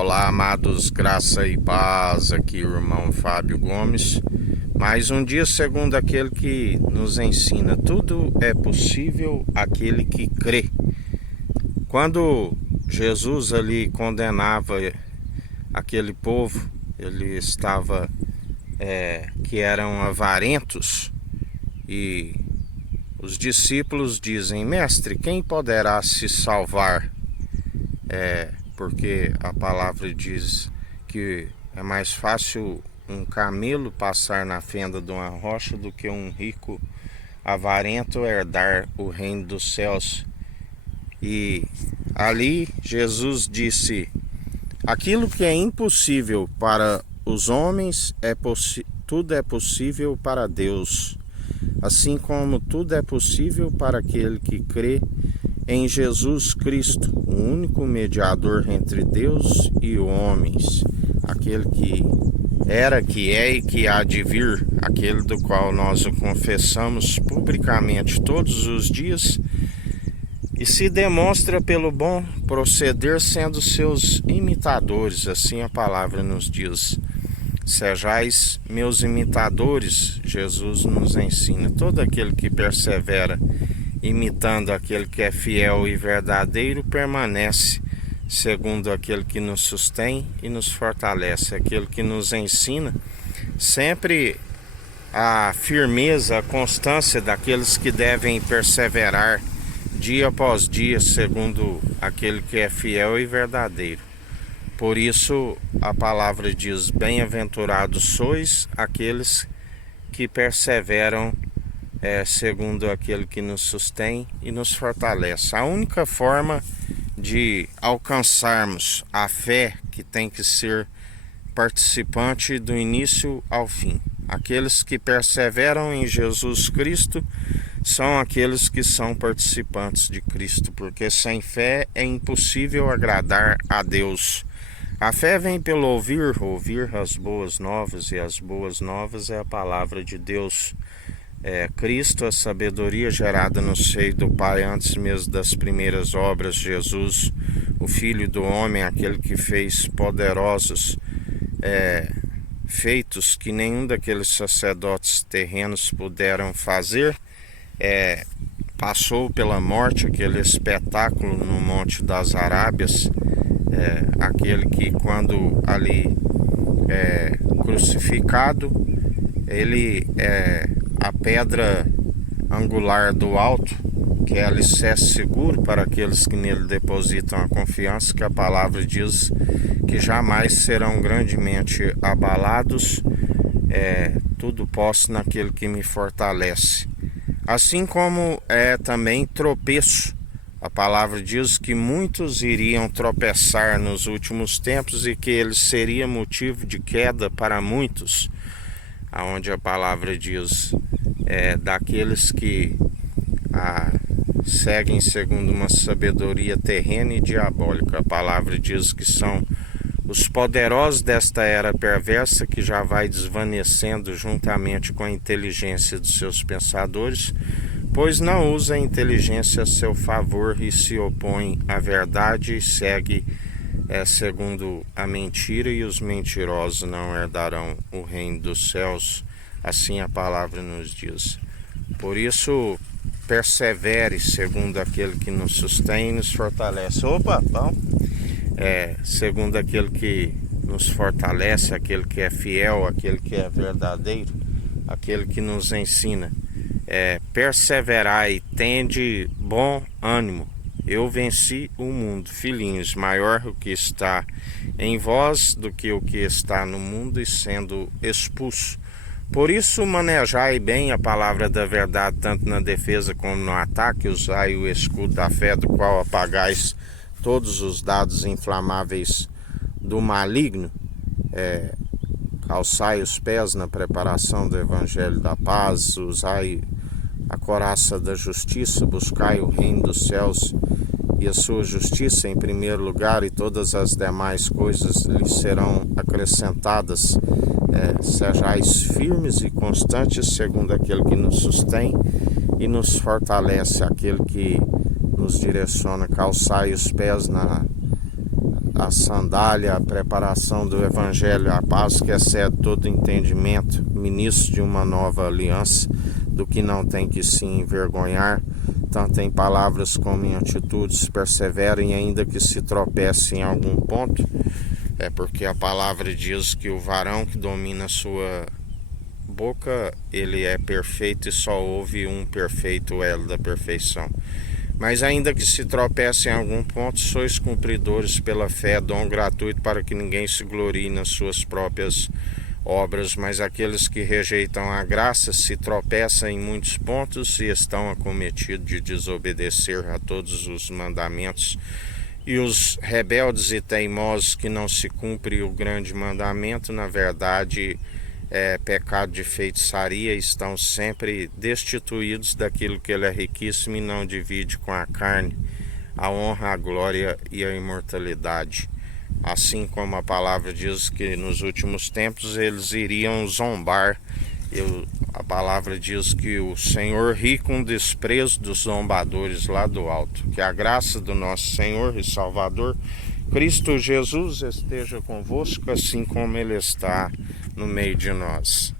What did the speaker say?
Olá, amados, graça e paz, aqui o irmão Fábio Gomes. Mais um dia segundo aquele que nos ensina, tudo é possível aquele que crê. Quando Jesus ali condenava aquele povo, ele estava, que eram avarentos, e os discípulos dizem: Mestre, quem poderá se salvar? Porque a palavra diz que é mais fácil um camelo passar na fenda de uma rocha do que um rico avarento herdar o reino dos céus. E ali Jesus disse: aquilo que é impossível para os homens tudo é possível para Deus, assim como tudo é possível para aquele que crê em Jesus Cristo, o único mediador entre Deus e homens, aquele que era, que é e que há de vir, aquele do qual nós o confessamos publicamente todos os dias e se demonstra pelo bom proceder sendo seus imitadores, assim a palavra nos diz. Sejais meus imitadores, Jesus nos ensina. Todo aquele que persevera imitando aquele que é fiel e verdadeiro permanece segundo aquele que nos sustém e nos fortalece, aquele que nos ensina sempre a firmeza, a constância daqueles que devem perseverar dia após dia segundo aquele que é fiel e verdadeiro. Por isso a palavra diz: bem-aventurados sois aqueles que perseveram segundo aquele que nos sustém e nos fortalece. A única forma de alcançarmos a fé que tem que ser participante do início ao fim. Aqueles que perseveram em Jesus Cristo são aqueles que são participantes de Cristo, porque sem fé é impossível agradar a Deus. A fé vem pelo ouvir as boas novas, e as boas novas é a palavra de Deus. Cristo, a sabedoria gerada no seio do Pai antes mesmo das primeiras obras. Jesus, o Filho do Homem, aquele que fez poderosos feitos que nenhum daqueles sacerdotes terrenos puderam fazer, passou pela morte, aquele espetáculo no Monte das Arábias, aquele que quando ali crucificado, ele a pedra angular do alto, que é alicerce seguro para aqueles que nele depositam a confiança, que a palavra diz que jamais serão grandemente abalados, tudo posso naquele que me fortalece. Assim como também tropeço, a palavra diz que muitos iriam tropeçar nos últimos tempos e que ele seria motivo de queda para muitos, aonde a palavra diz daqueles que seguem segundo uma sabedoria terrena e diabólica. A palavra diz que são os poderosos desta era perversa, que já vai desvanecendo juntamente com a inteligência dos seus pensadores, pois não usa a inteligência a seu favor e se opõe à verdade e segue segundo a mentira, e os mentirosos não herdarão o reino dos céus, assim a palavra nos diz. Por isso, persevere segundo aquele que nos sustém e nos fortalece. Segundo aquele que nos fortalece, aquele que é fiel, aquele que é verdadeiro, aquele que nos ensina. Perseverai, tende bom ânimo. Eu venci o mundo. Filhinhos, maior o que está em vós do que o que está no mundo e sendo expulso. Por isso manejai bem a palavra da verdade, tanto na defesa como no ataque. Usai o escudo da fé, do qual apagais todos os dados inflamáveis do maligno. Calçai os pés na preparação do evangelho da paz. Usai a couraça da justiça. Buscai o reino dos céus e a sua justiça em primeiro lugar, e todas as demais coisas lhe serão acrescentadas. Sejais firmes e constantes segundo aquele que nos sustém e nos fortalece, aquele que nos direciona. Calçai os pés a sandália, a preparação do Evangelho, a paz que excede todo entendimento, ministro de uma nova aliança, do que não tem que se envergonhar, tanto em palavras como em atitudes, perseverem, ainda que se tropece em algum ponto, porque a palavra diz que o varão que domina a sua boca, ele é perfeito e só ouve um perfeito elo da perfeição. Mas ainda que se tropece em algum ponto, sois cumpridores pela fé, dom gratuito para que ninguém se glorie nas suas próprias obras, mas aqueles que rejeitam a graça se tropeçam em muitos pontos e estão acometidos de desobedecer a todos os mandamentos. E os rebeldes e teimosos que não se cumpre o grande mandamento, na verdade, pecado de feitiçaria, estão sempre destituídos daquilo que ele é riquíssimo e não divide com a carne, a honra, a glória e a imortalidade. Assim como a palavra diz que nos últimos tempos eles iriam zombar, a palavra diz que o Senhor ri com desprezo dos zombadores lá do alto. Que a graça do nosso Senhor e Salvador Cristo Jesus esteja convosco, assim como Ele está no meio de nós.